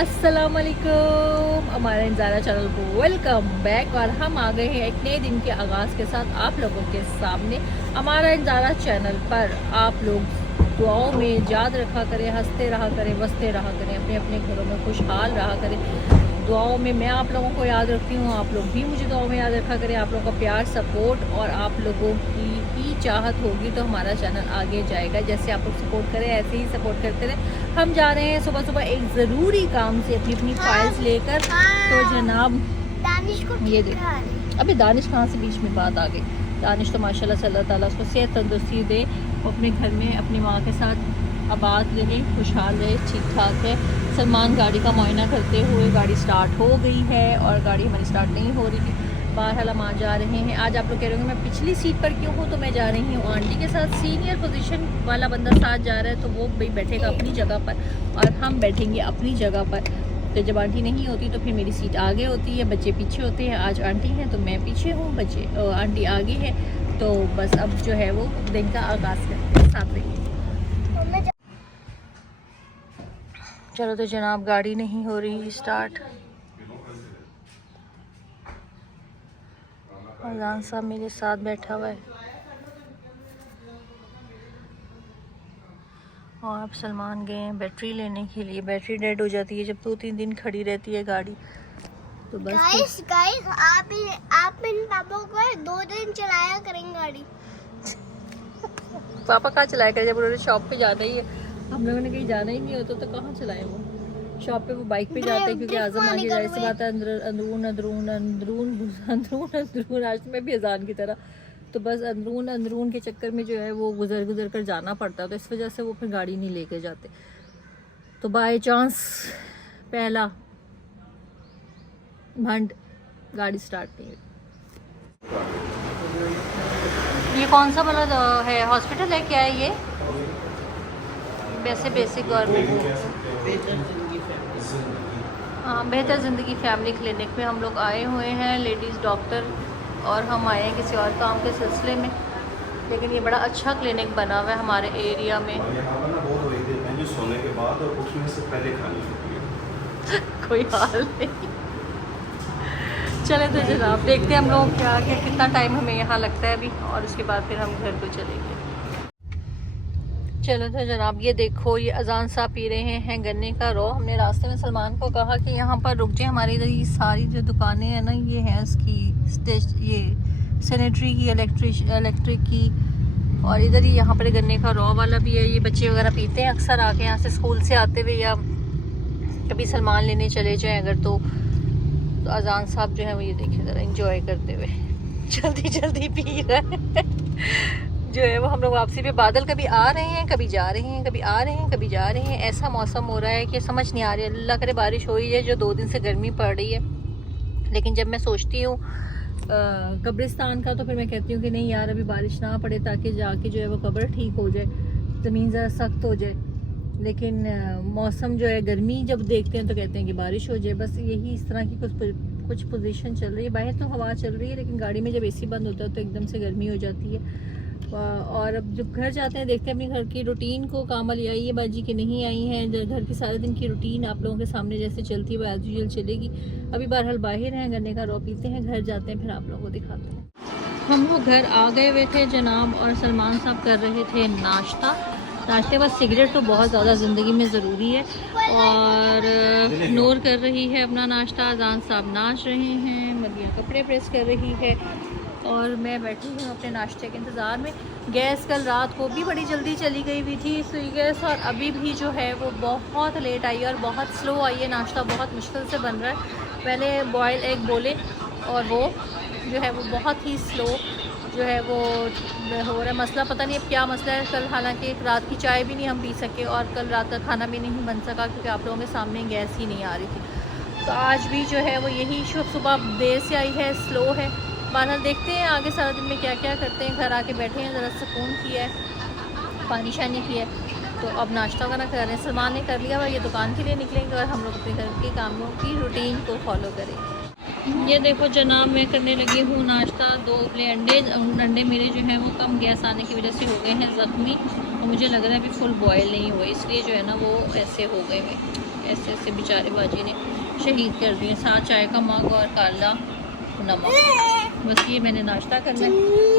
अस्सलाम वालेकुम, हमारे इंजारा चैनल को वेलकम बैक। और हम आ गए हैं एक नए दिन के आगाज़ के साथ आप लोगों के सामने। हमारा इंजारा चैनल पर आप लोग दुआओं में याद रखा करें, हंसते रहा करें, बसते रहा करें, अपने अपने घरों में खुशहाल रहा करें। दुआओं में मैं आप लोगों को याद रखती हूँ, आप लोग भी मुझे दुआओं में याद रखा करें। आप लोगों का प्यार, सपोर्ट और आप लोगों की ही चाहत होगी तो हमारा चैनल आगे जाएगा। जैसे आप लोग सपोर्ट करें ऐसे ही सपोर्ट करते रहें। हम जा रहे हैं सुबह सुबह एक ज़रूरी काम से अपनी फाइल्स लेकर। तो जनाब दानिश को ये देख, अभी दानिश कहाँ से बीच में बात आ गई। दानिश तो माशाल्लाह से अल्लाह ताला उसको सेहत तंदुरुस्ती दे, वो अपने घर में अपनी माँ के साथ आबाद रहे, खुशहाल रहे, ठीक ठाक है। सलमान गाड़ी का मुआयना करते हुए गाड़ी स्टार्ट हो गई है और गाड़ी हमारी स्टार्ट नहीं हो रही थी। बहरहाल हम आ जा रहे हैं। आज आप लोग कह रहे होंगे मैं पिछली सीट पर क्यों हूँ, तो मैं जा रही हूँ आंटी के साथ। सीनियर पोजीशन वाला बंदा साथ जा रहा है तो वो भाई बैठेगा अपनी जगह पर और हम बैठेंगे अपनी जगह पर। तो जब आंटी नहीं होती तो फिर मेरी सीट आगे होती है, बच्चे पीछे होते हैं। आज आंटी हैं तो मैं पीछे हूँ, बच्चे आंटी आगे है। तो बस अब जो है वो दिन का आगाज़ करते हैं, साथ रहिए। चलो तो जनाब गाड़ी नहीं हो रही स्टार्ट। अजान साहब मेरे साथ बैठा हुआ है और अब सलमान गए हैं बैटरी लेने के लिए। बैटरी डेड हो जाती है जब 2-3 दिन खड़ी रहती है गाड़ी, तो बस गाइस आप इन पापा को 2 दिन चलाया करेंगे गाड़ी। पापा कहाँ चलाया करे, जब उन्होंने शॉप पे जाना ही है। हम लोगों ने कहीं जाना ही नहीं होता तो कहाँ चलाए वो। शॉप पे वो बाइक पे जाते हैं क्योंकि आज़म आगे जाहिर सी बात है अंदरून अंदरून अंदरून अंदरून अंदरून, आज तो मैं भी अजान की तरह। तो बस अंदरून अंदरून के चक्कर में जो है वो गुजर गुजर कर जाना पड़ता है, तो इस वजह से वो फिर गाड़ी नहीं लेके जाते। तो बाय चांस पहला भंड गाड़ी स्टार्ट नहीं हुई। ये कौन सा वाला है, हॉस्पिटल है क्या है ये? वैसे बेसिक गवर्नमेंट, हाँ बेहतर ज़िंदगी फैमिली क्लिनिक में हम लोग आए हुए हैं, लेडीज़ डॉक्टर, और हम आए हैं किसी और काम के सिलसिले में। लेकिन ये बड़ा अच्छा क्लिनिक बना हुआ है हमारे एरिया में। सोने के बाद और उठने से पहले खानी होती है। कोई हाल नहीं। चले तो जनाब देखते हैं हम लोग क्या कितना टाइम हमें यहाँ लगता है अभी, और उसके बाद फिर हम घर को चलेंगे। चलो तो जनाब ये देखो, ये अजान साहब पी रहे हैं गन्ने का रो। हमने रास्ते में सलमान को कहा कि यहाँ पर रुक जाए, हमारी इधर ये सारी जो दुकानें हैं ना ये हैं इसकी ये सैनिटरी की, इलेक्ट्रिक की, और इधर ही यहाँ पर गन्ने का रो वाला भी है। ये बच्चे वगैरह पीते हैं अक्सर आके यहाँ से स्कूल से आते हुए, या कभी सलमान लेने चले जाएँ अगर तो अजान साहब जो है वो ये देखिए ज़रा इंजॉय करते हुए जल्दी जल्दी पी रहे हैं। जो है वो हम लोग वापसी पे, बादल कभी आ रहे हैं कभी जा रहे हैं, कभी आ रहे हैं कभी जा रहे हैं। ऐसा मौसम हो रहा है कि समझ नहीं आ रही। अल्लाह करे बारिश हो रही है, जो 2 दिन से गर्मी पड़ रही है। लेकिन जब मैं सोचती हूँ कब्रिस्तान का, तो फिर मैं कहती हूँ कि नहीं यार अभी बारिश ना पड़े ताकि जाके जो है वो कब्र ठीक हो जाए, ज़मीन ज़रा सख्त हो जाए। लेकिन मौसम जो है गर्मी जब देखते हैं तो कहते हैं कि बारिश हो जाए। बस यही इस तरह की कुछ पोजीशन चल रही है। बाहर तो हवा चल रही है लेकिन गाड़ी में जब एसी बंद होता है तो एकदम से गर्मी हो जाती है। और अब जब घर जाते हैं देखते हैं अपनी घर की रूटीन को, कामल आई है बाजी की नहीं आई है। घर की सारे दिन की रूटीन आप लोगों के सामने जैसे चलती है एज यूजुअल चलेगी। अभी बहरहाल बाहर हैं, गन्ने का रो पीते हैं, घर जाते हैं फिर आप लोगों को दिखाते हैं। हम लोग घर आ गए हुए थे जनाब, और सलमान साहब कर रहे थे नाश्ता। नाश्ते बाद सिगरेट तो बहुत ज़्यादा ज़िंदगी में ज़रूरी है। और नूर कर रही है अपना नाश्ता, अजान साहब नाच रहे हैं, मदिया कपड़े प्रेस कर रही है, और मैं बैठी हूँ अपने नाश्ते के इंतज़ार में। गैस कल रात को भी बड़ी जल्दी चली गई हुई थी सुई गैस, और अभी भी जो है वो बहुत लेट आई है और बहुत स्लो आई है। नाश्ता बहुत मुश्किल से बन रहा है। पहले बॉयल एग बोले और वो जो है वो बहुत ही स्लो जो है वो हो रहा है। मसला पता नहीं अब क्या मसला है। कल हालांकि रात की चाय भी नहीं हम पी सके और कल रात का खाना भी नहीं बन सका क्योंकि आप लोगों के सामने गैस ही नहीं आ रही थी। तो आज भी जो है वो यही सुबह देर से आई है, स्लो है। बहरहाल देखते हैं आगे सारा दिन में क्या क्या करते हैं। घर आके बैठे हैं, ज़रा सुकून किया है, पानी शानी किया है, तो अब नाश्ता वगैरह कर रहे हैं। सलमान ने कर लिया और ये दुकान के लिए निकलेंगे और हम लोग अपने घर के कामों की रूटीन को फॉलो करेंगे। ये देखो जनाब मैं करने लगी हूँ नाश्ता। 2 उबले अंडे मेरे जो है वो कम गैस आने की वजह से हो गए हैं ज़ख्मी, और मुझे लग रहा है अभी फुल बॉयल नहीं हुए, इसलिए जो है ना वो ऐसे हो गए हुए। ऐसे ऐसे बेचारे बाजी ने शहीद कर दिए। साथ चाय का मग और काला नमक। बस ये मैंने नाश्ता करना है।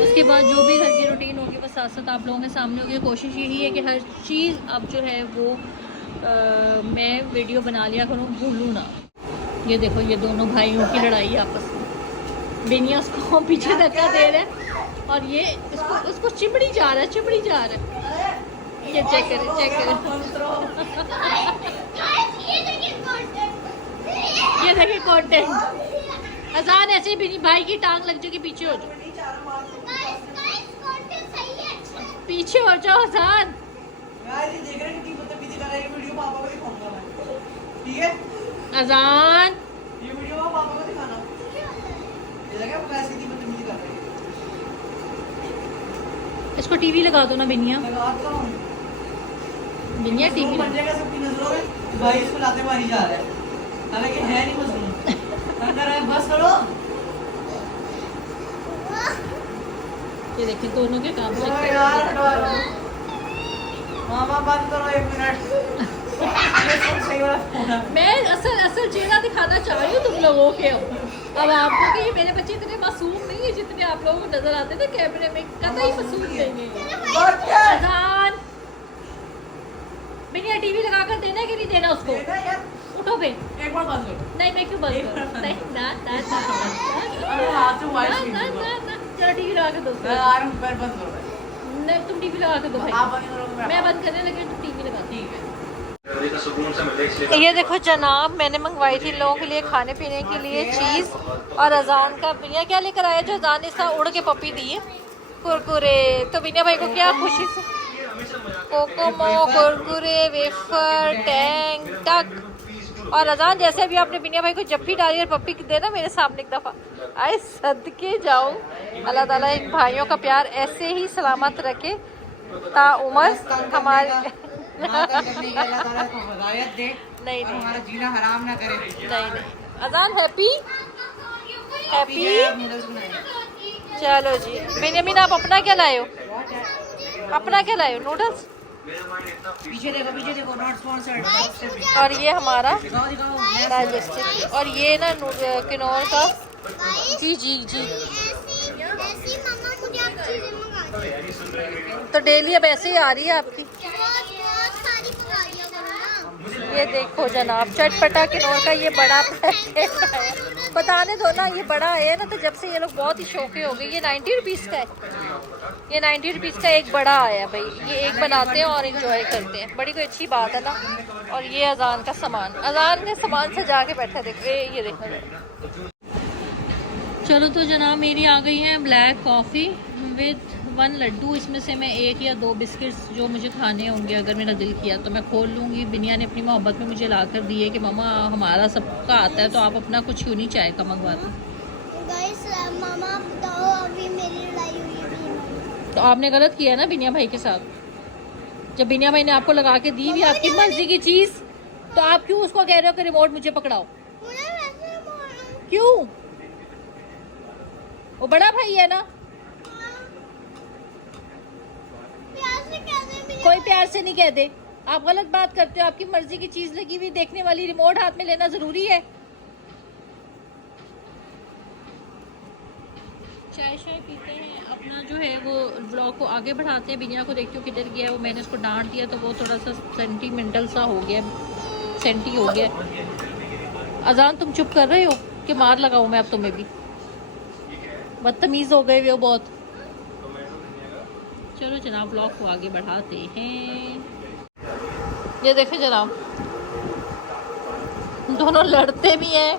उसके बाद जो भी घर की रूटीन होगी वो साथ साथ आप लोगों के सामने होगी। कोशिश यही है कि हर चीज़ अब जो है वो मैं वीडियो बना लिया करूँ, भूलूँ ना। ये देखो ये दोनों भाइयों की लड़ाई आपस में। बेनिया उसको पीछे धक्का दे रहा है और ये उसको चिमड़ी जा रहा है, चिमड़ी जा रहा है। ये चेक करें, चेक करें। ये देखिए कंटेंट। अजान ऐसे ही भाई की टांग लग जाएगी, पीछे हो जाओ, पीछे हो जाओ अजान। अजान ये वीडियो पापा को दिखाना। ये लगा कैसे दी बदतमीजी कर रही है। इसको टीवी लगा दो ना बिनिया। लगाता हूं बिनिया टीवी बंदे का सबकी नजरों में भाई इसको लाते मारी जा रहा है, हालांकि है नहीं मजलूम। अंदर है, बस करो। ये देखिए दोनों के काम से ओ यार हटवा लो। मामा बंद करो 1 मिनट। ये सब सही वाला फोन है। मैं असल चेहरा दिखाना चाह रही हूँ तुम लोगों के। अब आपको कि ये मेरे बच्चे इतने मासूम नहीं है जितने आप लोगों को नजर आते थे कैमरे में, कतई मासूम नहीं है। अजान बिनिया टीवी लगा कर देना कि नहीं देना उसको? देखा यार, उठो बे। एक बार बंद करो। नहीं मैं क्यों बंद करूं? नहीं ना ना अरे हाथ से वॉइस ना ना ना ना चलो टीवी लगा के दो उसको। यार पैर बंद करो। नहीं तुम टीवी लगा के दो भाई। आप बंद करो, मैं बंद करने लगी तुम टीवी लगा। ठीक है। ये देखो जनाब, मैंने मंगवाई थी लोगों के लिए खाने पीने के लिए चीज़ और अजान का। बिनिया क्या लेकर आया जो अजान ने इस उड़ के पपी दिए कुरकुरे। तो बिनिया भाई को क्या खुशी से कोकोमो, कुरकुरे, वेफर, टैंग, टक। और अजान जैसे भी आपने बिनिया भाई को जब भी डाली और पप्पी दे ना मेरे सामने एक दफ़ा आए, सदके जाओ। अल्लाह ताला इन भाइयों का प्यार ऐसे ही सलामत रखे ताउम्र हमारे। नहीं हमारा जीना हराम ना करे। नहीं अजान हैप्पी हैप्पी। चलो जी बेनियामिन आप अपना क्या लाए हो? अपना क्या लाए हो? नूडल्स। पीछे देखो नॉट स्पॉन्सर्ड। और ये हमारा दिखाओ। डाइजेस्टिव। और ये ना किनोर का। जी जी जी। ऐसी मम्मा मुझे आप चीजें मंगा तो डेली अब ऐसे ही आ रही है आपकी। बहुत सारी मंगा दिया करो ना। ये देखो जनाब चटपटा किनोर का ये बड़ा पैकेट है। बताने दो ना, ये बड़ा है ना, तो जब से ये लोग बहुत ही शौकी हो गए। ये 90 रुपीज़ का है। ये 90 रुपीज़ का एक बड़ा आया भाई। ये एक बनाते हैं और इंजॉय करते हैं, बड़ी कोई अच्छी बात है ना। और ये अजान का सामान, अजान ने सामान सजा के बैठा। देखो ये देखो। चलो तो जनाब मेरी आ गई है ब्लैक कॉफ़ी विद 1 लड्डू। इसमें से मैं 1 या 2 बिस्किट्स जो मुझे खाने होंगे अगर मेरा दिल किया तो मैं खोल लूँगी। बिनिया ने अपनी मोहब्बत में मुझे ला कर दी है कि मामा हमारा सबका आता है तो आप अपना कुछ क्यों नहीं चाय का मंगवाते। गाइस मामा बताओ अभी मेरी लड़ाई हुई थी। तो आपने गलत किया ना बिनिया भाई के साथ। जब बिनिया भाई ने आपको लगा के दी हुई आपकी मर्जी की चीज़ तो आप क्यों उसको कह रहे हो कि रिमोट मुझे पकड़ाओ? मुझे वैसे बोलना। क्यों? वो बड़ा भाई है ना। प्यार से कैसे भी कोई प्यार से नहीं कहते। आप गलत बात करते हो। आपकी मर्जी की चीज लगी हुई देखने वाली रिमोट हाथ में लेना जरूरी है? चाय शाय पीते हैं अपना जो है वो व्लॉग को आगे बढ़ाते हैं। बिनिया को देखती हूँ किधर गया है वो। मैंने उसको डांट दिया तो वो थोड़ा सा सेंटीमेंटल सा हो गया, सेंटी हो गया। अजान तुम चुप कर रहे हो कि मार लगाऊं मैं अब तुम्हें भी? बदतमीज हो गए वो बहुत। चलो जनाब ब्लॉग को आगे बढ़ाते हैं। ये देखें जनाब दोनों लड़ते भी हैं।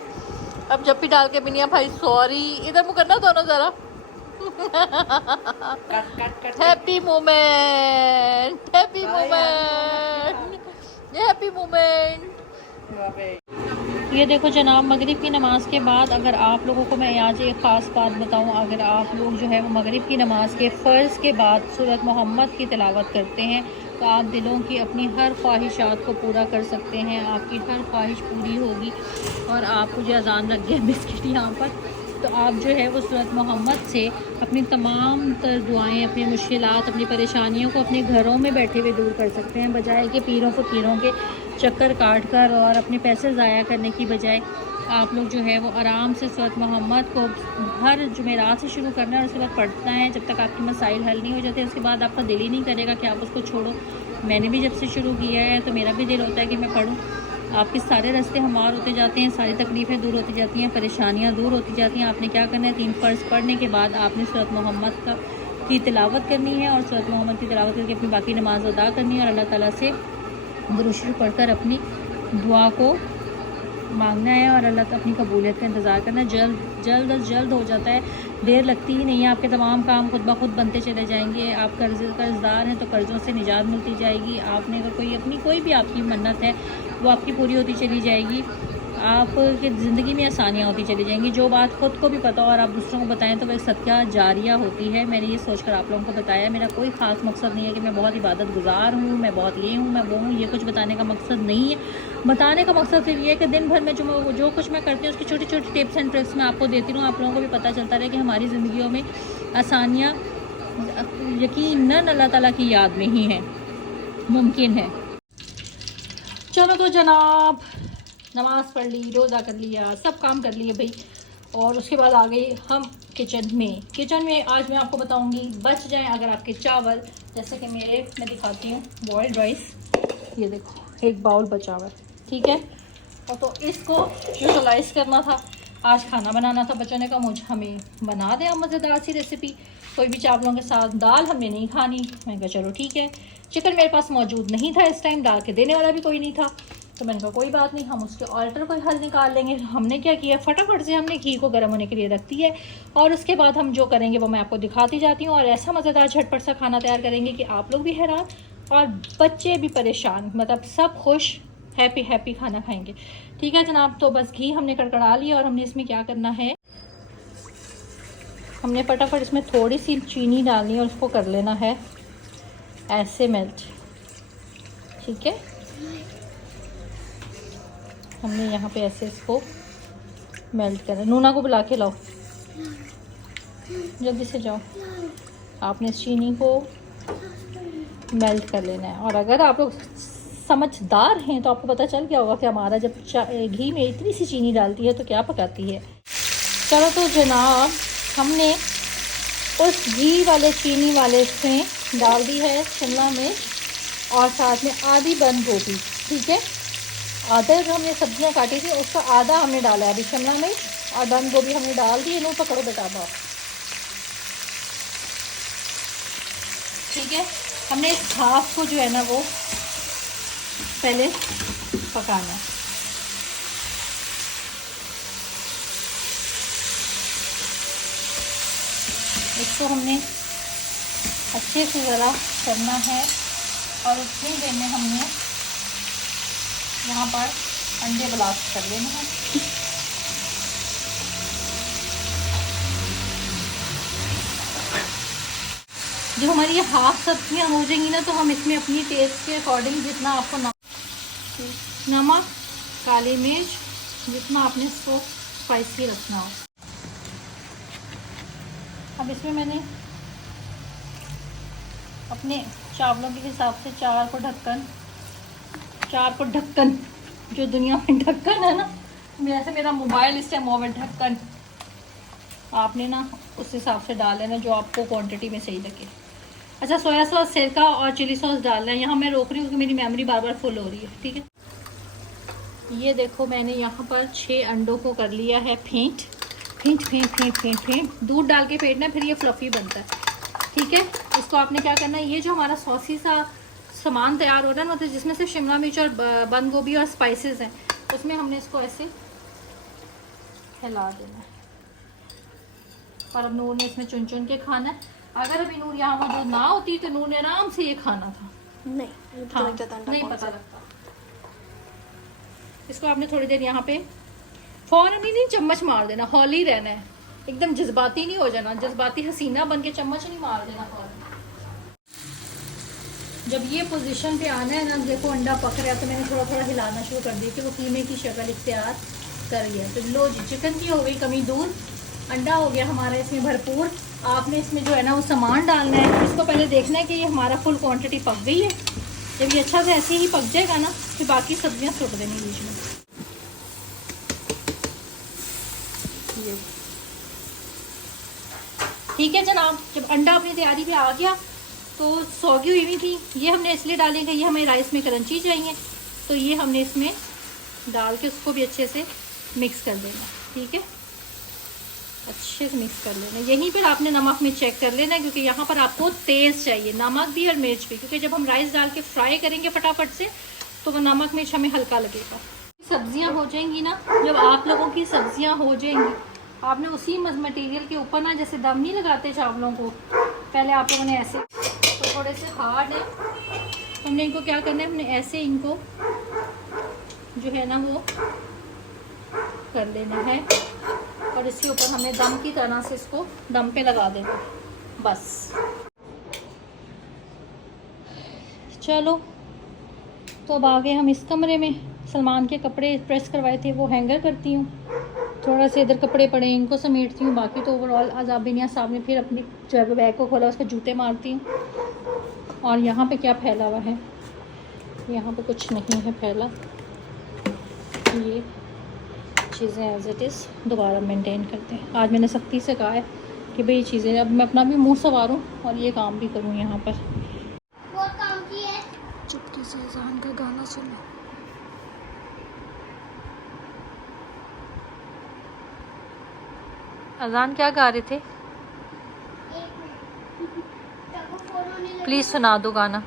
अब जब भी डाल के बिनिया भाई सॉरी इधर मुँह करना दोनों जरा। Happy moment, happy moment, happy moment. ये देखो जनाब मगरिब की नमाज़ के बाद अगर आप लोगों को मैं आज एक ख़ास बात बताऊं, अगर आप लोग जो है वो मगरिब की नमाज़ के फ़र्ज़ के बाद सूरत मोहम्मद की तिलावत करते हैं तो आप दिलों की अपनी हर ख्वाहिशात को पूरा कर सकते हैं। आपकी हर ख्वाहिश पूरी होगी। और आप मुझे अजान लग गया बिस्किट यहाँ पर। तो आप जो है वो सूरत मोहम्मद से अपनी तमाम तर दुआएं, अपनी मुश्किलात, अपनी परेशानियों को अपने घरों में बैठे हुए दूर कर सकते हैं, बजाय कि पीरों फ़कीरों के चक्कर काट कर और अपने पैसे ज़ाया करने की बजाय आप लोग जो है वो आराम से सूरत मोहम्मद को हर जुमेरात से शुरू करना है और उसके बाद पढ़ना है जब तक आपके मसाइल हल नहीं हो जाते। उसके बाद आपका दिल ही नहीं करेगा कि आप उसको छोड़ो। मैंने भी जब से शुरू किया है तो मेरा भी दिल होता है कि मैं पढ़ूँ। आपके सारे रास्ते हमार होते जाते हैं, सारी तकलीफ़ें दूर होती जाती हैं, परेशानियाँ दूर होती जाती हैं। आपने क्या करना है, 3 फ़र्ज़ पढ़ने के बाद आपने सूरत मोहम्मद की तिलावत करनी है और सूरत मोहम्मद की तिलावत करके अपनी बाकी नमाज अदा करनी है और अल्लाह ताला से दुरूद शरीफ पढ़कर अपनी दुआ को मांगना है और अल्लाह का अपनी कबूलियत का इंतज़ार करना है। जल्द हो जाता है, देर लगती ही नहीं है। आपके तमाम काम खुद ब खुद बनते चले जाएंगे। आप कर्ज़दार हैं तो कर्ज़ों से निजात मिलती जाएगी। आपने अगर कोई भी आपकी मन्नत है वो आपकी पूरी होती चली जाएगी। आपकी ज़िंदगी में आसानियाँ होती चली जाएंगी। जो बात खुद को भी पता हो और आप दूसरों को बताएं तो वह सदका जारिया होती है। मैंने ये सोचकर आप लोगों को बताया। मेरा कोई ख़ास मकसद नहीं है कि मैं बहुत इबादत गुजार हूँ, मैं बहुत ये हूँ, मैं वो हूँ। ये कुछ बताने का मकसद नहीं है। बताने का मकसद सिर्फ ये है कि दिन भर में जो कुछ मैं करती हूँ उसकी छोटी छोटी टिप्स एंड ट्रिक्स मैं आपको देती हूँ। आप लोगों को भी पता चलता रहे कि हमारी ज़िंदगियों में आसानियाँ यकीनन अल्लाह ताला की याद में ही हैं, मुमकिन है। चलो तो जनाब, नमाज़ पढ़ ली, रोज़ा कर लिया, सब काम कर लिए भाई, और उसके बाद आ गई हम किचन में आज मैं आपको बताऊंगी बच जाएं अगर आपके चावल, जैसे कि मैं दिखाती हूँ बॉइल्ड राइस। ये देखो, एक बाउल बचा हुआ है, ठीक है। और तो इसको यूटिलाइज़ करना था, आज खाना बनाना था बच्चों ने कहा हमें बना दें मज़ेदार सी रेसिपी, कोई भी चावलों के साथ। दाल हमने नहीं खानी, मैंने कहा चलो ठीक है। चिकन मेरे पास मौजूद नहीं था इस टाइम, दाल के देने वाला भी कोई नहीं था, तो मैंने कहा कोई बात नहीं, हम उसके ऑल्टर कोई हल निकाल लेंगे। हमने क्या किया, फटाफट से हमने घी को गर्म होने के लिए रख दिया है और उसके बाद हम जो करेंगे वो मैं आपको दिखाती जाती हूँ। और ऐसा मज़ेदार झटपट सा खाना तैयार करेंगे कि आप लोग भी हैरान और बच्चे भी परेशान, मतलब सब खुश, हैप्पी खाना खाएंगे। ठीक है जनाब, तो बस घी हमने कड़कड़ा लिया और हमने इसमें क्या करना है, हमने फटाफट इसमें थोड़ी सी चीनी डालनी है और उसको कर लेना है ऐसे मेल्ट, ठीक है। हमने यहाँ पे ऐसे इसको मेल्ट करना। नूना को बुला के लाओ, जल्दी से जाओ। आपने इस चीनी को मेल्ट कर लेना है। और अगर आप लोग समझदार हैं तो आपको पता चल गया होगा कि हमारा जब घी में इतनी सी चीनी डालती है तो क्या पकाती है। चलो तो जनाब, हमने उस घी वाले चीनी वाले में डाल दी है शिमला मिर्च और साथ में आधी बंद गोभी, ठीक है। आधा जो हमने सब्जियां काटी थी उसका आधा हमने डाला है अभी शिमला मिर्च और बंद गोभी हमने डाल दी। नो पकड़ो बेटा बाप, ठीक है। हमने इस हाफ को जो है ना वो पहले पकाना है। इसको हमने अच्छे से ज़रा करना है और उतनी देर में हमने यहाँ पर अंडे ब्लास्ट कर लेने हैं। जब हमारी ये हाफ सब्जियाँ हो जाएंगी ना तो हम इसमें अपनी टेस्ट के अकॉर्डिंग जितना आपको नमक, काली मिर्च, जितना आपने इसको स्पाइसी रखना हो। अब इसमें मैंने अपने चावलों के हिसाब से 4 को ढक्कन, जो दुनिया में ढक्कन है ना, जैसे मेरा मोबाइल इस टाइम ओवर ढक्कन, आपने ना उस हिसाब से डाल लेना जो आपको क्वांटिटी में सही लगे। अच्छा, सोया सॉस, सिरका और चिली सॉस डालना है। यहाँ मैं रोक रही हूँ क्योंकि मेरी मेमोरी बार बार फुल हो रही है, ठीक है। ये देखो, मैंने यहाँ पर 6 अंडों को कर लिया है फेंट। दूध डाल के फेंटना, फिर ये फ्लफ़ी बनता है, ठीक है। इसको आपने क्या करना है, ये जो हमारा सॉसी सा सामान तैयार हो रहा है ना, मतलब जिसमें सिर्फ शिमला मिर्च और बंद गोभी और स्पाइसेस हैं, उसमें हमने इसको ऐसे हिला देना है। और अब नूर ने इसमें चुन चुन के खाना है। अगर अभी नूर यहाँ मौजूद ना होती तो नूर ने आराम से ये खाना था। नहीं, हाँ, नहीं पता लगता। इसको आपने थोड़ी देर यहाँ पे फौरन ही नहीं चम्मच मार देना, हौली रहना है, एकदम जज्बाती नहीं हो जाना, जज्बाती हसीना बन के चम्मच नहीं मार देना फौरन। जब ये पोजीशन पे आना है ना, देखो अंडा पक रहा है, तो मैंने थोड़ा थोड़ा हिलाना शुरू कर दिया कि वो कीमे की शक्ल इख्तियार कर लिया। तो लो जी, चिकन की हो गई कमी दूर। अंडा हो गया हमारा इसमें भरपूर। आपने इसमें जो है ना वो सामान डालना है। इसको पहले देखना है कि ये हमारा फुल क्वांटिटी पक गई है। जब ये अच्छा से ऐसे ही पक जाएगा ना, फिर बाकी सब्जियां सुट देनी बीच में। ये ठीक है जनाब। जब अंडा अपनी तैयारी पे आ गया तो सौगी हुई भी थी, ये हमने इसलिए डालेंगे, ये हमें राइस में क्रंची चाहिए, तो ये हमने इसमें डाल के उसको भी अच्छे से मिक्स कर देना। ठीक है, अच्छे से मिक्स कर लेना। यहीं पर आपने नमक में चेक कर लेना, क्योंकि यहाँ पर आपको तेज़ चाहिए, नमक भी और मिर्च भी, क्योंकि जब हम राइस डाल के फ्राई करेंगे फटाफट से तो वो नमक मिर्च हमें हल्का लगेगा। सब्जियाँ हो जाएंगी ना, जब आप लोगों की सब्जियाँ हो जाएंगी, आपने उसी मटेरियल के ऊपर ना, जैसे दम नहीं लगाते चावलों को, पहले आप लोगों ने ऐसे, तो थोड़े से हार्ड है, हमने इनको क्या करना है, हमने ऐसे इनको जो है ना वो कर लेना है, और इसके ऊपर हमने दम की तरह से इसको दम पे लगा देना बस। चलो, तो अब आगे हम इस कमरे में सलमान के कपड़े प्रेस करवाए थे वो हैंगर करती हूँ, थोड़ा से इधर कपड़े पड़े हैं इनको समेटती हूँ। बाकी तो ओवरऑल आज आबिनिया साहब ने फिर अपनी जो है बैग को खोला, उसके जूते मारती हूँ। और यहाँ पे क्या फैला हुआ है, यहाँ पे कुछ नहीं है फैला, ये चीज़ें एज इट इज़ दोबारा मेंटेन करते हैं। आज मैंने सख्ती से कहा है कि भाई ये चीज़ें, अब मैं अपना भी मुंह संवारूं और ये काम भी करूं। यहाँ पर वो काम की है। चुपके से अज़ान का गाना सुनो। अज़ान क्या गा रहे थे? प्लीज़ सुना दो गाना।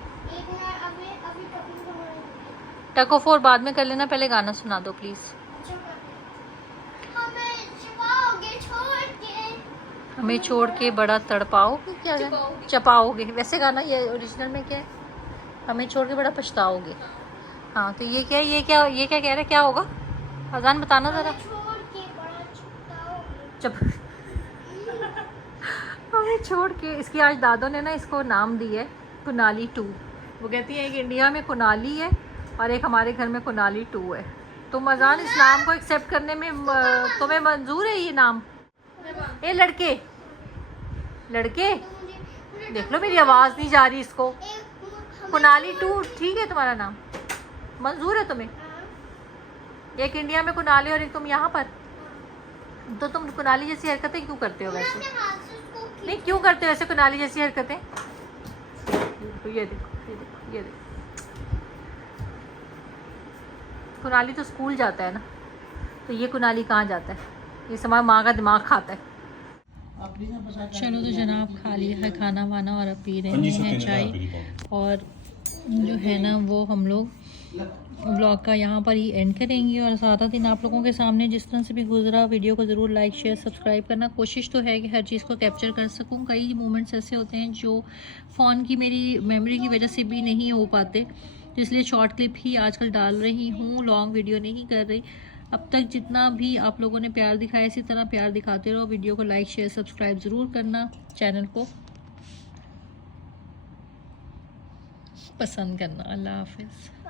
टको फोर बाद में कर लेना, पहले गाना सुना दो प्लीज़। हमें छोड़ के बड़ा तड़पाओगे, क्या है? चपाओगे, वैसे गाना ये ओरिजिनल में क्या है? हमें छोड़ के बड़ा पछताओगे। हाँ, तो ये क्या है, ये क्या कह रहे, क्या होगा? अज़ान बताना ज़रा। चप हमें छोड़ के, इसकी आज दादों ने ना इसको नाम दी है कुनाली 2। वो कहती है एक इंडिया में कुनाली है और एक हमारे घर में कुनाली 2 है। तुम अज़ान इस नाम को एक्सेप्ट करने में तुम्हें मंजूर है ये नाम? ए लड़के देख लो, मेरी आवाज़ नहीं जा रही इसको। कुनाली 2 ठीक है तुम्हारा नाम, मंजूर है तुम्हें? एक इंडिया में कुनाली और एक तुम यहाँ पर, तो तुम कुनाली जैसी हरकतें क्यों करते हो वैसे? नहीं, क्यों करते हो ऐसे कुनाली जैसी हरकतें? ये देखो। कुनाली तो स्कूल जाता है ना, तो ये कुनाली कहाँ जाता है? ये हमारी माँ का दिमाग खाता है। चलो तो जनाब, खा लिया है खाना वाना और अब पी रहे हैं चाय। और जो है ना वो हम लोग व्लॉग का यहाँ पर ही एंड करेंगे। और सारा दिन आप लोगों के सामने जिस तरह से भी गुजरा, वीडियो को ज़रूर लाइक शेयर सब्सक्राइब करना। कोशिश तो है कि हर चीज़ को कैप्चर कर सकूँ। कई मोमेंट्स ऐसे होते हैं जो फ़ोन की मेरी मेमोरी की वजह से भी नहीं हो पाते, तो इसलिए शॉर्ट क्लिप ही आजकल डाल रही हूँ, लॉन्ग वीडियो नहीं कर रही। अब तक जितना भी आप लोगों ने प्यार दिखाया, इसी तरह प्यार दिखाते रहो। वीडियो को लाइक शेयर सब्सक्राइब ज़रूर करना, चैनल को पसंद करना। अल्लाह हाफिज़।